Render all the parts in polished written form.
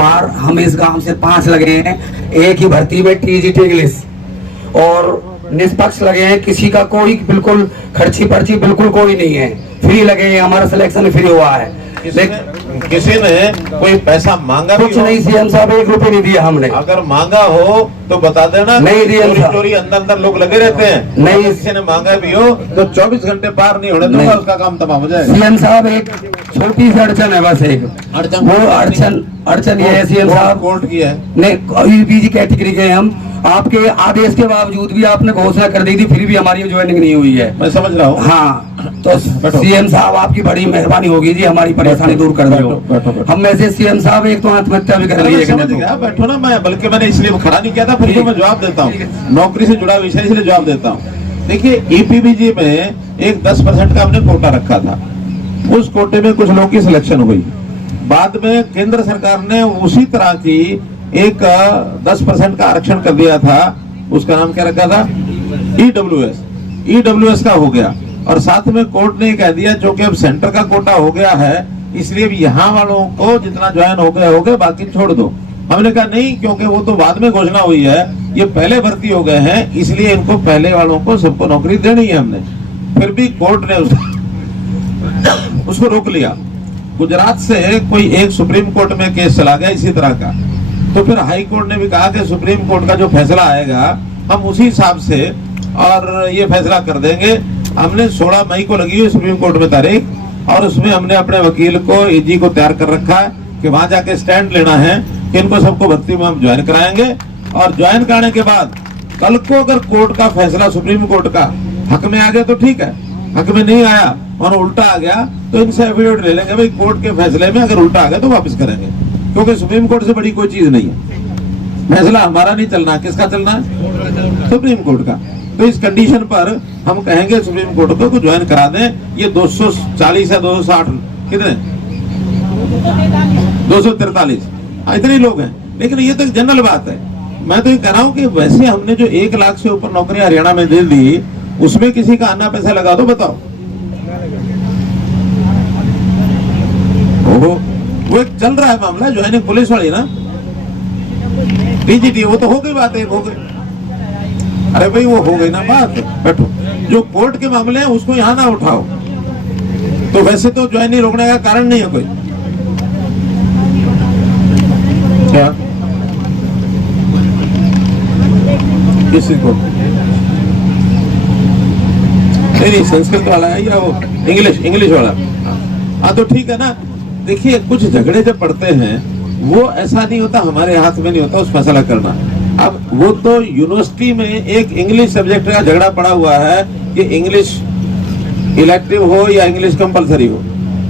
बार हम इस गांव से 5 लगे हैं, एक ही भर्ती में टीजीटी इंग्लिश, और निष्पक्ष लगे हैं, किसी का कोई बिल्कुल खर्ची पर्ची बिल्कुल कोई नहीं है, फ्री लगे हैं, हमारा सिलेक्शन फ्री हुआ है। किसी ने कोई पैसा मांगा कुछ नहीं सीएम साहब, 1 रुपए नहीं दिया हमने। अगर मांगा हो तो बता देना। नहीं दिया, चोरी अंदर लोग लगे रहते हैं। नहीं, किसी ने मांगा भी हो तो 24 घंटे पार नहीं होने दूंगा, उसका काम तमाम हो जाएगा। सीएम साहब एक छोटी सी अड़चन है, बस एक अड़चन ये है सीएम साहब, कोर्ट की है, नहीं बीजी कैटेगरी के हम, आपके आदेश के बावजूद भी आपने घोषणा कर दी थी, फिर भी हमारी ज्वाइनिंग नहीं हुई है। मैं समझ रहा हूँ। हाँ, तो सीएम साहब आपकी बड़ी मेहरबानी होगी जी, हमारी परेशानी दूर कर दो। हम में से सीएम साहब एक तो आत्महत्या भी कर लिए। बैठो ना, मैं बल्कि मैंने इसलिए खड़ा नहीं किया था, फिर तो मैं जवाब देता हूँ, नौकरी से जुड़ा विषय इसलिए जवाब देता हूँ। देखिए ईपीबीजी में एक 10% का हमने कोटा रखा था, उस कोटे में कुछ लोगों की सिलेक्शन हुई, बाद में केंद्र सरकार ने उसी तरह की एक 10% का आरक्षण कर दिया था, उसका नाम क्या रखा था, ईडब्ल्यूएस का हो गया, और साथ में कोर्ट ने कह दिया जो कि अब सेंटर का कोटा हो गया है, इसलिए यहाँ वालों को जितना ज्वाइन हो गए बाकी छोड़ दो। हमने कहा नहीं, क्योंकि वो तो बाद में घोषणा हुई है, ये पहले भर्ती हो गए हैं, इसलिए इनको पहले वालों को सबको नौकरी देनी है हमने। फिर भी कोर्ट ने उसको रोक लिया। गुजरात से कोई एक सुप्रीम कोर्ट में केस चला गया इसी तरह का, तो फिर हाई कोर्ट ने भी कहा कि सुप्रीम कोर्ट का जो फैसला आएगा हम उसी हिसाब से और ये फैसला कर देंगे। हमने 16 मई को लगी हुई सुप्रीम कोर्ट में तारीख, और उसमें हमने अपने वकील को, एजी को तैयार कर रखा है कि वहां जाके स्टैंड लेना है कि इनको सबको भर्ती में हम ज्वाइन कराएंगे, और ज्वाइन कराने के बाद कल को अगर कोर्ट का फैसला सुप्रीम कोर्ट का हक में आ गया तो ठीक है, हक में नहीं आया और उल्टा आ गया तो इनसे एफिडेविट ले लेंगे, भाई कोर्ट के फैसले में अगर उल्टा आ गया तो वापस करेंगे, क्योंकि सुप्रीम कोर्ट से बड़ी कोई चीज नहीं है। फैसला हमारा नहीं चलना, किसका चलना है, सुप्रीम कोर्ट का। तो इस कंडीशन पर हम कहेंगे सुप्रीम कोर्ट को ज्वाइन करा दें। ये 240 या 260 कितने 243 इतने लोग हैं, लेकिन ये तो एक जनरल बात है। मैं तो ये कह रहा हूँ कि वैसे हमने जो 1 लाख से ऊपर नौकरी हरियाणा में दे दी, उसमें किसी का आना पैसा लगा दो, बताओ। वो एक चल रहा है मामला, ज्वाइनिंग पुलिस वाली ना, टीजीटी, वो तो हो गई बात, एक हो गई। अरे भाई वो हो गई ना बात, बैठो। जो कोर्ट के मामले हैं उसको यहाँ ना उठाओ, तो वैसे तो ज्वाइनिंग रोकने का कारण नहीं है कोई। क्या किसी को नहीं, संस्कृत वाला है या वो इंग्लिश वाला? हाँ तो ठीक है ना। देखिए कुछ झगड़े जब पड़ते हैं वो ऐसा नहीं होता, हमारे हाथ में नहीं होता उस फैसला करना। अब वो तो यूनिवर्सिटी में एक इंग्लिश सब्जेक्ट का झगड़ा पड़ा हुआ है कि इंग्लिश इलेक्टिव हो या इंग्लिश कंपलसरी हो,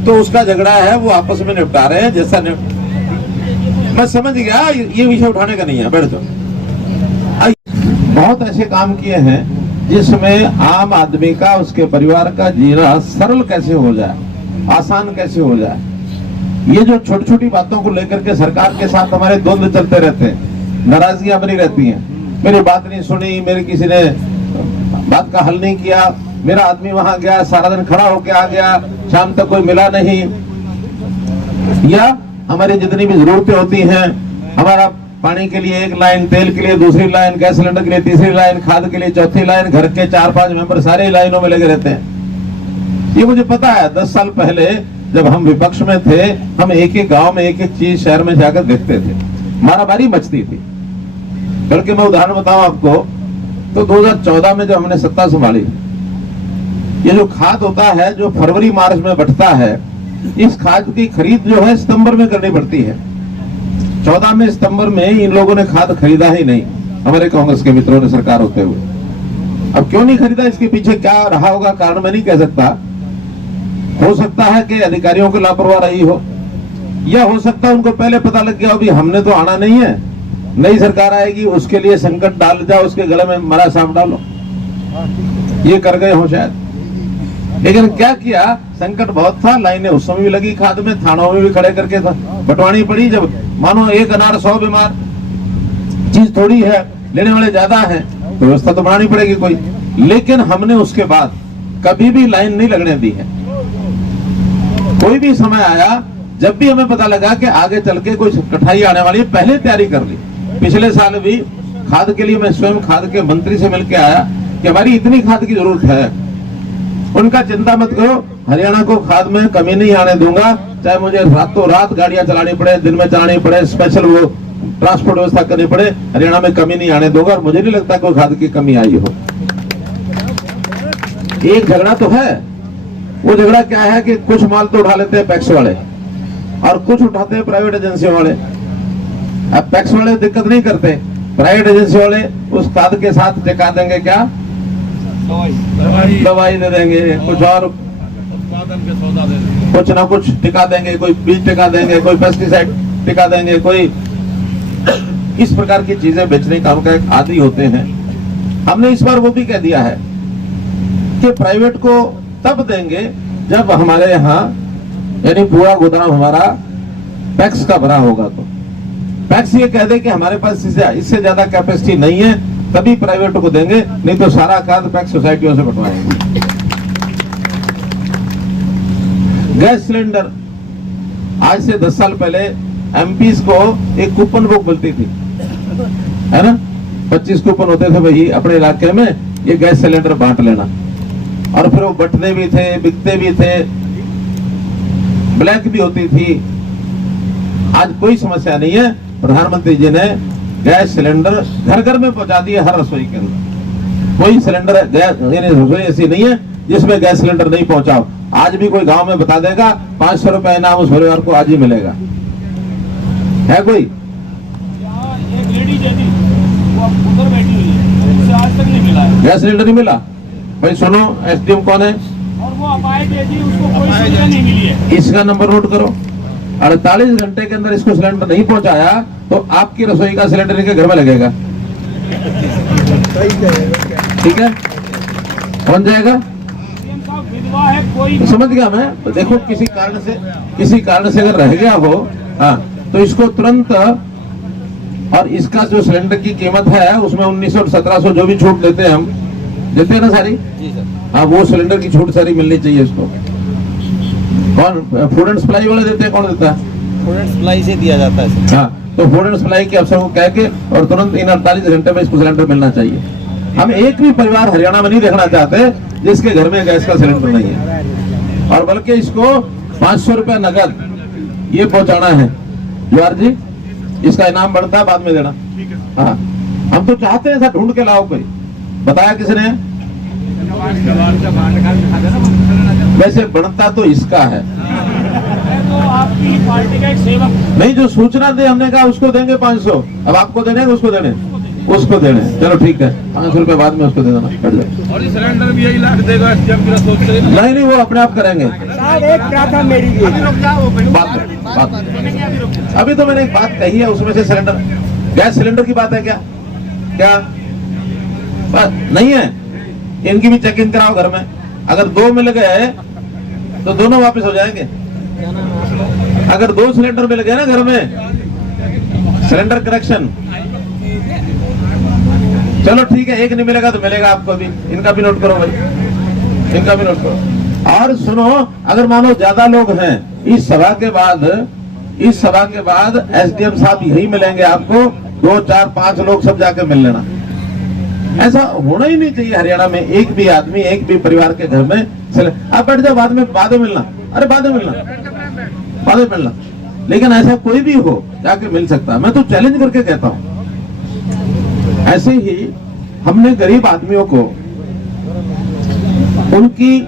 तो उसका झगड़ा है, वो आपस में निपटा रहे हैं। जैसा मैं समझ गया, ये विषय उठाने का नहीं है, बैठ जाओ। बहुत ऐसे काम किए हैं जिसमें आम आदमी का, उसके परिवार का जीना सरल कैसे हो जाए, आसान कैसे हो जाए। ये जो छोटी छोटी बातों को लेकर के सरकार के साथ हमारे द्वंद्व चलते रहते हैं, नाराजगियां बनी रहती हैं। मेरी बात नहीं सुनी, मेरे किसी ने बात का हल नहीं किया, मेरा आदमी वहां गया, सारा दिन खड़ा होके आ गया, शाम तक कोई मिला नहीं। या हमारी जितनी भी जरूरतें होती हैं, हमारा पानी के लिए 1 लाइन, तेल के लिए 2री लाइन, गैस सिलेंडर के लिए 3री लाइन, खाद के लिए 4थी लाइन, घर के 4-5 मेंबर सारे लाइनों में लगे रहते हैं। ये मुझे पता है, 10 साल पहले जब हम विपक्ष में थे, हम एक एक गांव में एक एक चीज शहर में जाकर देखते थे, मारामारी मचती थी। बल्कि मैं उदाहरण बताऊं आपको, तो 2014 में जब हमने सत्ता संभाली, ये जो खाद होता है जो फरवरी मार्च में बंटता है, इस खाद की खरीद जो है सितंबर में करनी पड़ती है। 14 में सितंबर में इन लोगों ने खाद खरीदा ही नहीं, हमारे कांग्रेस के मित्रों ने सरकार होते हुए। अब क्यों नहीं खरीदा, इसके पीछे क्या रहा होगा कारण मैं नहीं कह सकता। हो सकता है कि अधिकारियों की लापरवाही रही हो, या हो सकता है उनको पहले पता लग गया अभी हमने तो आना नहीं है, नई सरकार आएगी उसके लिए संकट डाल जाओ, उसके गले में मरा सांप डालो, ये कर गए हो शायद। लेकिन क्या किया, संकट बहुत था, लाइनें उस समय भी लगी खाद में, थानों में भी खड़े करके बंटवानी पड़ी। जब मानो एक अनार 100 बीमार, चीज थोड़ी है, लेने वाले ज्यादा हैं, तो व्यवस्था तो बनानी पड़ेगी कोई। लेकिन हमने उसके बाद कभी भी लाइन नहीं लगने दी है। कोई भी समय आया जब भी हमें पता लगा कि आगे चल के कोई कठिनाई आने वाली है, पहले तैयारी कर ली। पिछले साल भी खाद के लिए मैं स्वयं खाद के मंत्री से मिलकर आया कि हमारी इतनी खाद की जरूरत है। उनका चिंता मत करो, हरियाणा को खाद में कमी नहीं आने दूंगा, चाहे मुझे रातों रात गाड़ियां चलानी पड़े, दिन में चलानी पड़े, स्पेशल वो ट्रांसपोर्ट व्यवस्था करनी पड़े, हरियाणा में कमी नहीं आने दूंगा। और मुझे नहीं लगता कोई खाद की कमी आई हो। एक झगड़ा तो है, वो झगड़ा क्या है कि कुछ माल तो उठा लेते हैं पैक्स वाले और कुछ उठाते हैं प्राइवेट एजेंसी वाले। अब पैक्स वाले दिक्कत नहीं करते, प्राइवेट एजेंसी वाले उस खाद के साथ टिका देंगे क्या, दवाई दे देंगे, कुछ और कुछ ना कुछ टिका देंगे, कोई बीज टिका देंगे, कोई पेस्टिसाइड टिका देंगे, कोई इस प्रकार की चीजें बेचने का उनका एक आदी होते हैं। हमने इस बार वो भी कह दिया है कि प्राइवेट को तब देंगे जब हमारे यहाँ यानी पूरा गोदाम हमारा पैक्स का भरा होगा। तो पैक्स ये कह दे कि हमारे पास इससे ज्यादा कैपेसिटी नहीं है, तभी प्राइवेट को देंगे, नहीं तो सारा खाद पैक्स सोसाइटियों से बंटवाएंगे। गैस सिलेंडर आज से 10 साल पहले एमपीज को एक कूपन बुक मिलती थी, है ना, 25 कूपन होते थे भाई अपने इलाके में, ये गैस सिलेंडर बांट लेना। और फिर वो बंटते भी थे, बिकते भी थे, ब्लैक भी होती थी। आज कोई समस्या नहीं है, प्रधानमंत्री जी ने गैस सिलेंडर घर घर में पहुंचा दिए, हर रसोई के अंदर। कोई सिलेंडर गैस रसोई ऐसी नहीं है जिसमें गैस सिलेंडर नहीं पहुंचाओ। आज भी कोई गांव में बता देगा 500 रुपए इनाम उस परिवार को आज ही मिलेगा। है कोई? एक लेडीज है वो उधर बैठी हुई है, उसे आज तक नहीं मिला है, गैस सिलेंडर नहीं मिला। भाई सुनो, एसडीएम कौन है? और वो अपाहिज है जी, उसको कोई सुविधा नहीं मिली है। इसका नंबर नोट करो। 48 घंटे के अंदर इसको सिलेंडर नहीं पहुंचाया तो आपकी रसोई का सिलेंडर इनके घर में लगेगा। ठीक है, कौन जाएगा? विधवा है कोई, समझ गया मैं। तो देखो किसी कारण से अगर रह गया हो, हाँ, तो इसको तुरंत, और इसका जो सिलेंडर की कीमत है उसमें 1900 1700 जो भी छूट देते हैं हम, देते हैं ना सारी, हाँ, वो सिलेंडर की छूट सारी मिलनी चाहिए इसको। कौन? फूड एंड सप्लाई वाले देते हैं, कौन देता है? फूड एंड सप्लाई से दिया जाता है। हाँ, तो फूड एंड सप्लाई के अफसर को कह के और तुरंत इन 48 घंटे में इसको सिलेंडर मिलना चाहिए। हम एक भी परिवार हरियाणा में नहीं देखना चाहते जिसके घर में गैस का सिलेंडर नहीं है। और बल्कि इसको 500 रुपए नगद ये पहुंचाना है। जवाहर जी, इसका इनाम बढ़ता है, बाद में देना। हाँ, हम तो चाहते हैं ऐसा ढूंढ के लाओ कोई। बताया किसने? वैसे बनता तो इसका है, तो आपकी पार्टी का एक सेवक नहीं, जो सूचना दे हमने कहा उसको देंगे 500। अब आपको देने उसको देने, उसको देने, चलो ठीक है, 500 रुपए बाद में उसको दे देना। और ये सिलेंडर भी यही लाख देगा एसडीएम की सोच से? नहीं, वो अपने आप करेंगे। एक प्रार्थना मेरी भी बात अभी तो मैंने एक बात कही है, उसमें से सिलेंडर, गैस सिलेंडर की बात है क्या? क्या बात नहीं है? इनकी भी चेक इन कराओ घर में। अगर 2 मिल गए तो दोनों वापस हो जाएंगे। अगर 2 सिलेंडर मिल गए ना घर में, सिलेंडर कनेक्शन, चलो ठीक है, एक नहीं मिलेगा तो मिलेगा आपको भी। इनका भी नोट करो भाई, इनका भी नोट करो। और सुनो, अगर मानो ज्यादा लोग हैं इस सभा के बाद एसडीएम साहब यही मिलेंगे आपको, 2 4 5 लोग सब जाके मिल लेना। ऐसा होना ही नहीं चाहिए हरियाणा में। एक भी आदमी, एक भी परिवार के घर में आप बैठ जाओ, बाद में मिलना, अरे बाद में मिलना, लेकिन ऐसा कोई भी हो जाके मिल सकता है। मैं तो चैलेंज करके कहता हूं। ऐसे ही हमने गरीब आदमियों को उनकी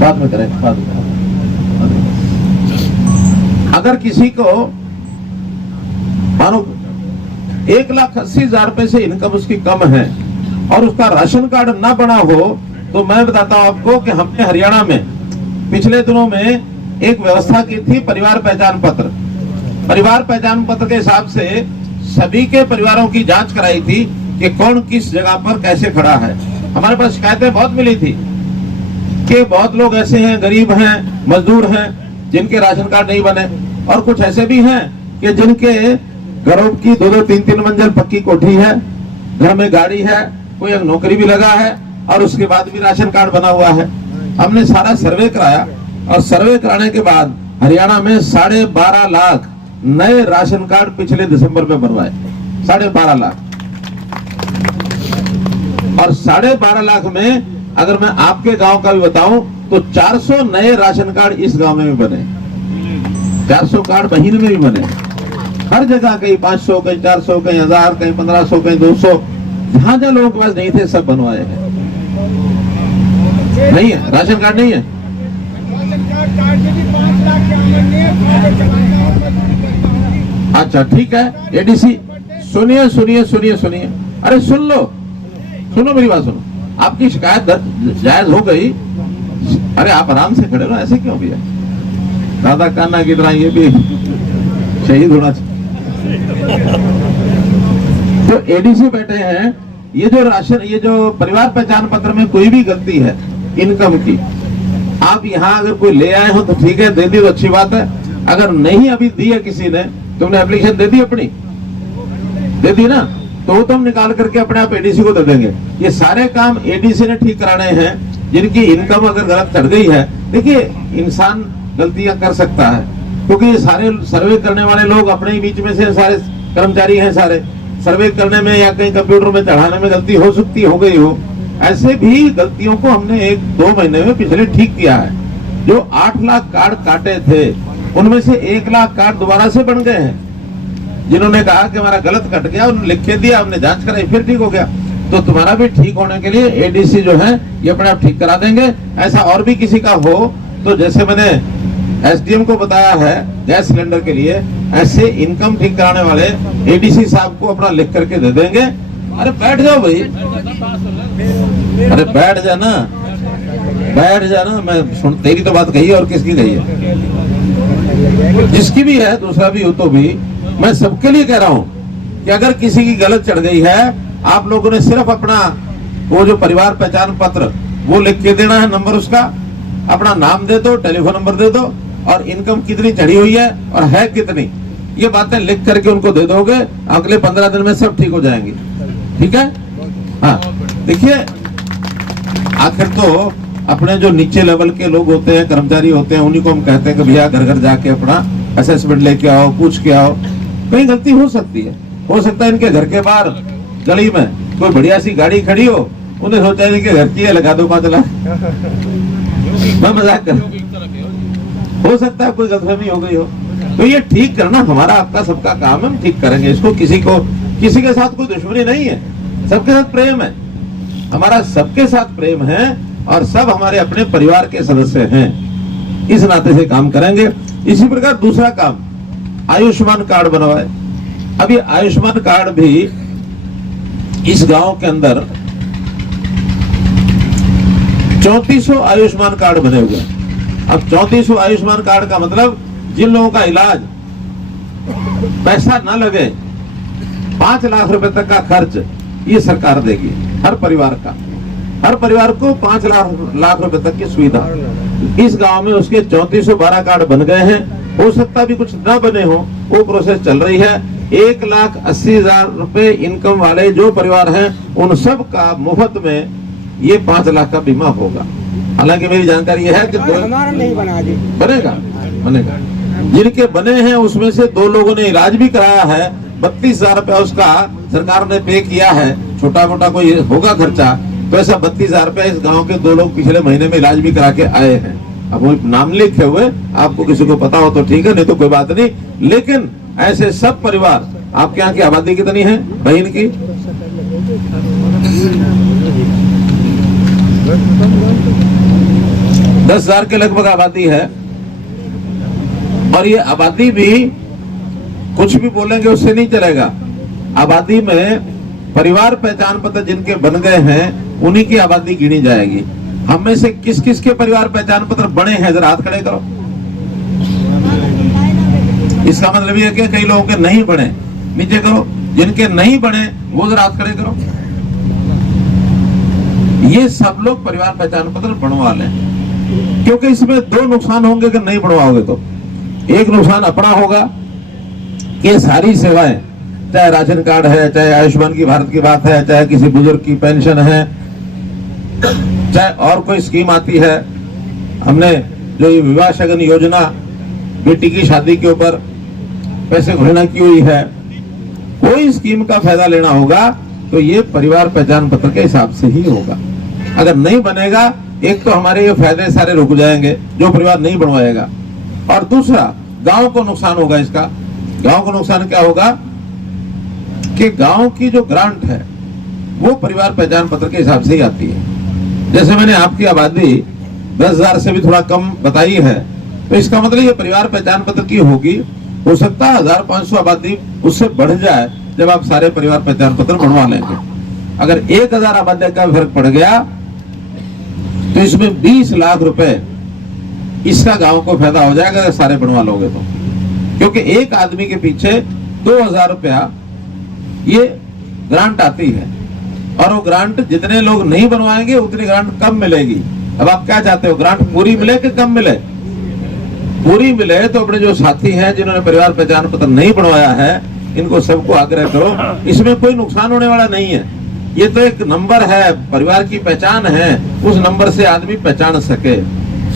बाद में करें, अगर किसी को मानो 1,80,000 रुपए से इनकम उसकी कम है और उसका राशन कार्ड ना बना हो, तो मैं बताता हूं आपको कि हमने हरियाणा में पिछले दिनों में एक व्यवस्था की थी, परिवार पहचान पत्र। परिवार पहचान पत्र के हिसाब से सभी के परिवारों की जांच कराई थी कि कौन किस जगह पर कैसे खड़ा है। हमारे पास शिकायतें बहुत मिली थी कि बहुत लोग ऐसे हैं, गरीब हैं, मजदूर हैं, जिनके राशन कार्ड नहीं बने, और कुछ ऐसे भी हैं कि जिनके घरों की 2-2 3-3 मंजिल पक्की कोठी है, घर में गाड़ी है, कोई नौकरी भी लगा है और उसके बाद भी राशन कार्ड बना हुआ है। हमने सारा सर्वे कराया और सर्वे कराने के बाद हरियाणा में 12.5 लाख नए राशन कार्ड पिछले दिसंबर में बनवाए। 12.5 लाख। और 12.5 लाख में अगर मैं आपके गांव का भी बताऊं तो 400 नए राशन कार्ड इस गांव में भी बने। 400 कार्ड महीने में भी बने। हर जगह कहीं 500, कहीं 400, कहीं 1000, कहीं 1500, कहीं 200, जहां जहां लोगों के पास नहीं थे सब बनवाए हैं। नहीं है राशन कार्ड, नहीं है। अच्छा ठीक है। एडीसी सुनिए सुनिए सुनिए सुनिए, अरे सुन लो, सुनो मेरी बात सुनो। आपकी शिकायत जायज हो गई। अरे आप आराम से खड़े रहो, ऐसे क्यों भैया? दादा कान्हा की तरह ये भी शहीद होना चाहिए। तो एडीसी बैठे हैं। ये जो राशन, ये जो परिवार पहचान पत्र में कोई भी गलती है इनकम की, आप यहाँ अगर कोई ले आए हो तो ठीक है, दे दी तो अच्छी बात है। अगर नहीं अभी दी है किसी ने, तुमने एप्लीकेशन दे दी अपनी, दे दी ना, तो वो तो हम निकाल करके अपने आप एडीसी को दे देंगे। ये सारे काम एडीसी ने ठीक कराने हैं। जिनकी इनकम अगर गलत चढ़ गई है, देखिए इंसान गलतियां कर सकता है, क्योंकि ये सारे सर्वे करने वाले लोग अपने ही बीच में से सारे कर्मचारी हैं। सारे सर्वे करने में या कहीं कंप्यूटर में चढ़ाने में गलती हो सकती, हो गई हो। ऐसे भी गलतियों को हमने 1-2 महीने में पिछले ठीक किया है। जो 8 लाख कार्ड काटे थे उनमें से 1 लाख कार्ड दोबारा से बन गए हैं। जिन्होंने कहा कि हमारा गलत कट गया, उन्होंने लिख के दिया, हमने जांच कराई, फिर ठीक हो गया। तो तुम्हारा भी ठीक होने के लिए एडीसी जो है ये अपने आप ठीक करा देंगे। ऐसा और भी किसी का हो तो जैसे मैंने एसडीएम को बताया है गैस सिलेंडर के लिए, ऐसे इनकम ठीक कराने वाले एडीसी साहब को अपना लिख करके दे देंगे। अरे बैठ जाओ भाई, अरे बैठ जाना, बैठ जाना। मैं सुन, तेरी तो बात कही है और किसकी कही है? जिसकी भी है, दूसरा भी हो तो भी मैं सबके लिए कह रहा हूं कि अगर किसी की गलत चढ़ गई है, आप लोगों ने सिर्फ अपना वो जो परिवार पहचान पत्र वो लिख के देना है, नंबर उसका, अपना नाम दे दो, टेलीफोन नंबर दे दो और इनकम कितनी चढ़ी हुई है और है कितनी, ये बातें लिख करके उनको दे दोगे। अगले 15 दिन में सब ठीक हो जाएंगे। ठीक है? हाँ देखिए, आखिर तो अपने जो नीचे लेवल के लोग होते हैं, कर्मचारी होते हैं, उन्हीं को हम कहते हैं कि भैया घर घर जाके अपना असेसमेंट लेके आओ, पूछ के आओ। कहीं गलती हो सकती है, हो सकता है इनके घर के बाहर गली में कोई बढ़िया सी गाड़ी खड़ी हो, उन्हें सोचा इनके घर की है, लगा दो 5 लाख। मैं मजाक कर, हो सकता है कोई गलतफहमी हो गई हो। तो ये ठीक करना हमारा आपका सबका काम है, हम ठीक करेंगे इसको। किसी के साथ कोई दुश्मनी नहीं है, सबके साथ प्रेम है, हमारा सबके साथ प्रेम है और सब हमारे अपने परिवार के सदस्य हैं। इस नाते से काम करेंगे। इसी प्रकार दूसरा काम, आयुष्मान कार्ड बनवाए। अब ये आयुष्मान कार्ड भी इस गांव के अंदर 3400 आयुष्मान कार्ड बने हुए हैं। अब 3400 आयुष्मान कार्ड का मतलब जिन लोगों का इलाज पैसा ना लगे, 5 लाख रुपए तक का खर्च ये सरकार देगी हर परिवार का। हर परिवार को 5 लाख रुपए तक की सुविधा। इस गांव में उसके 3412 कार्ड बन गए हैं। हो सकता भी कुछ ना बने हो, वो प्रोसेस चल रही है। 1,80,000 रुपए इनकम वाले जो परिवार हैं उन सब का मुफ्त में ये 5 लाख का बीमा होगा। हालांकि मेरी जानकारी यह है कि हमारा नहीं बना जी, बनेगा। जिनके बने हैं उसमें से 2 लोगों ने इलाज भी कराया है। 32,000 रुपया उसका सरकार ने पे किया है। छोटा मोटा कोई होगा खर्चा, तो ऐसा 32,000 रुपया इस गांव के 2 लोग पिछले महीने में इलाज भी करा के आए हैं। अब वो नाम लिखे हुए, आपको किसी को पता हो तो ठीक है, नहीं तो कोई बात नहीं। लेकिन ऐसे सब परिवार, आपके यहाँ की आबादी कितनी है बहन की? 10,000 के लगभग आबादी है। और ये आबादी भी कुछ भी बोलेंगे उससे नहीं चलेगा। आबादी में परिवार पहचान पत्र जिनके बन गए हैं उन्हीं की आबादी गिनी जाएगी। हम में से किस किस के परिवार पहचान पत्र बने हैं, जरा हाथ खड़े करो। इसका मतलब ये कि कई लोगों के नहीं बने, नीचे करो। जिनके नहीं बने वो जरा हाथ खड़े करो। ये सब लोग परिवार पहचान पत्र बनवा लें, क्योंकि इसमें 2 नुकसान होंगे अगर नहीं बनवाओगे तो। एक नुकसान अपना होगा कि सारी सेवाएं, चाहे राशन कार्ड है, चाहे आयुष्मान की भारत की बात है, चाहे किसी बुजुर्ग की पेंशन है, चाहे और कोई स्कीम आती है, हमने जो ये विवाह शगन योजना, बेटी की शादी के ऊपर पैसे घोषणा की हुई है, कोई स्कीम का फायदा लेना होगा तो ये परिवार पहचान पत्र के हिसाब से ही होगा। अगर नहीं बनेगा, एक तो हमारे ये फायदे सारे रुक जाएंगे जो परिवार नहीं बनवाएगा, और दूसरा गांव को नुकसान होगा। इसका गांव को नुकसान क्या होगा कि गांव की जो ग्रांट है वो परिवार पहचान पत्र के हिसाब से ही आती है। जैसे मैंने आपकी आबादी 10,000 से भी थोड़ा कम बताई है, तो इसका मतलब ये परिवार पहचान पत्र की होगी। हो सकता है 1,500 आबादी उससे बढ़ जाए जब आप सारे परिवार पहचान पत्र बनवा लेंगे। अगर 1,000 आबादी का फर्क पड़ गया तो इसमें 20 लाख रुपए इसका गांव को फायदा हो जाएगा अगर सारे बनवा लोगे तो, क्योंकि एक आदमी के पीछे 2,000 रुपया ये ग्रांट आती है, और वो ग्रांट जितने लोग नहीं बनवाएंगे उतनी ग्रांट कम मिलेगी। अब आप क्या चाहते हो, ग्रांट पूरी मिले कि कम मिले? पूरी मिले तो अपने जो साथी हैं जिन्होंने परिवार पहचान पत्र नहीं बनवाया है, इनको सबको आग्रह करो, इसमें कोई नुकसान होने वाला नहीं है। ये तो एक नंबर है, परिवार की पहचान है, उस नंबर से आदमी पहचान सके।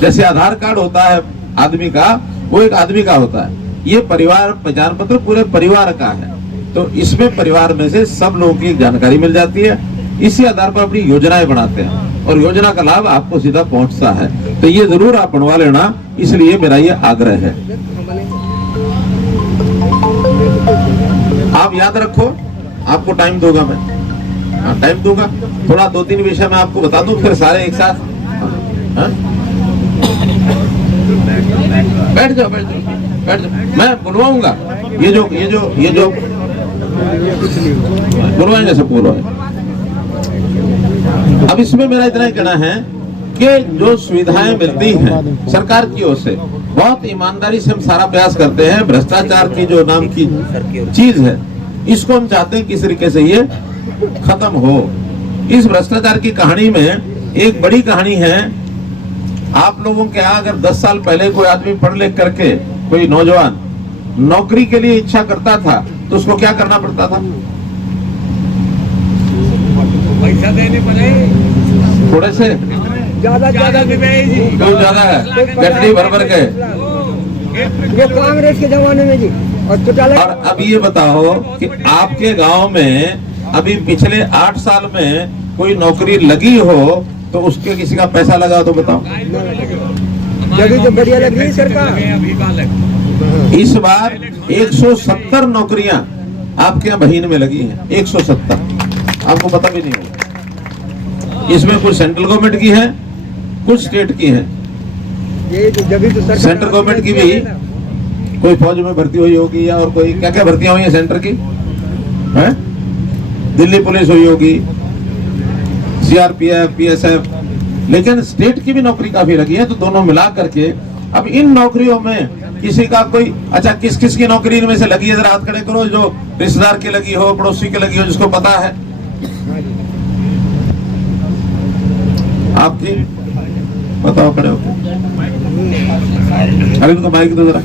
जैसे आधार कार्ड होता है आदमी का, वो एक आदमी का होता है, ये परिवार पहचान पत्र पूरे परिवार का है। तो इसमें परिवार में से सब लोगों की जानकारी मिल जाती है, इसी आधार पर अपनी योजनाएं बनाते हैं और योजना का लाभ आपको सीधा पहुंचता है। तो ये जरूर आप बनवा लेना, इसलिए मेरा ये आग्रह है। आप याद रखो, आपको टाइम दूंगा मैं, टाइम दूंगा, थोड़ा 2-3 विषय मैं आपको बता दूं, फिर सारे एक साथ। बैठ जाओ, मैं बुलवाऊंगा। ये जो बुलवाएंगे सब बुलवाएंगे। अब इसमें मेरा इतना ही कहना है कि जो सुविधाएं मिलती हैं सरकार की ओर से, बहुत ईमानदारी से हम सारा प्रयास करते हैं। भ्रष्टाचार की जो नाम की चीज है, इसको हम चाहते हैं किस तरीके से ये खत्म हो। इस भ्रष्टाचार की कहानी में एक बड़ी कहानी है। आप लोगों के यहाँ अगर 10 साल पहले कोई आदमी पढ़ लिख करके, कोई नौजवान नौकरी के लिए इच्छा करता था तो उसको क्या करना पड़ता था? पैसा देने पड़े थोड़े से ज्यादा क्यों ज्यादा है, गठरी भर के। ये कांग्रेस के जमाने में जी। और अब ये बताओ कि आपके गांव में अभी पिछले 8 साल में कोई नौकरी लगी हो तो उसके किसी का पैसा लगा तो बताओ। तो बढ़िया लग रही सरकार। इस बार 170 नौकरियां आपके यहाँ बहीन में लगी हैं, 170, आपको पता भी नहीं होगा। इसमें कुछ सेंट्रल गवर्नमेंट की है, कुछ स्टेट की है। सेंट्रल गवर्नमेंट की भी कोई फौज में भर्ती हुई होगी, या और कोई क्या क्या भर्तियां हुई है सेंटर की, है? दिल्ली पुलिस हुई होगी, सीआरपीएफ, पीएसएफ, लेकिन स्टेट की भी नौकरी काफी लगी है। तो दोनों मिला करके अब इन नौकरियों में किसी का कोई, अच्छा किस किस की नौकरी इनमें से लगी है, जरा हाथ खड़े करो। जो रिश्तेदार की लगी हो, पड़ोसी की लगी हो, जिसको पता है। आपकी बताओ, खड़े होकर। अरे इनको माइक दो जरा।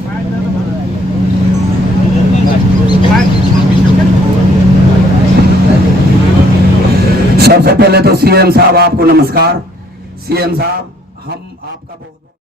सबसे पहले तो सीएम साहब आपको नमस्कार। सीएम साहब, हम आपका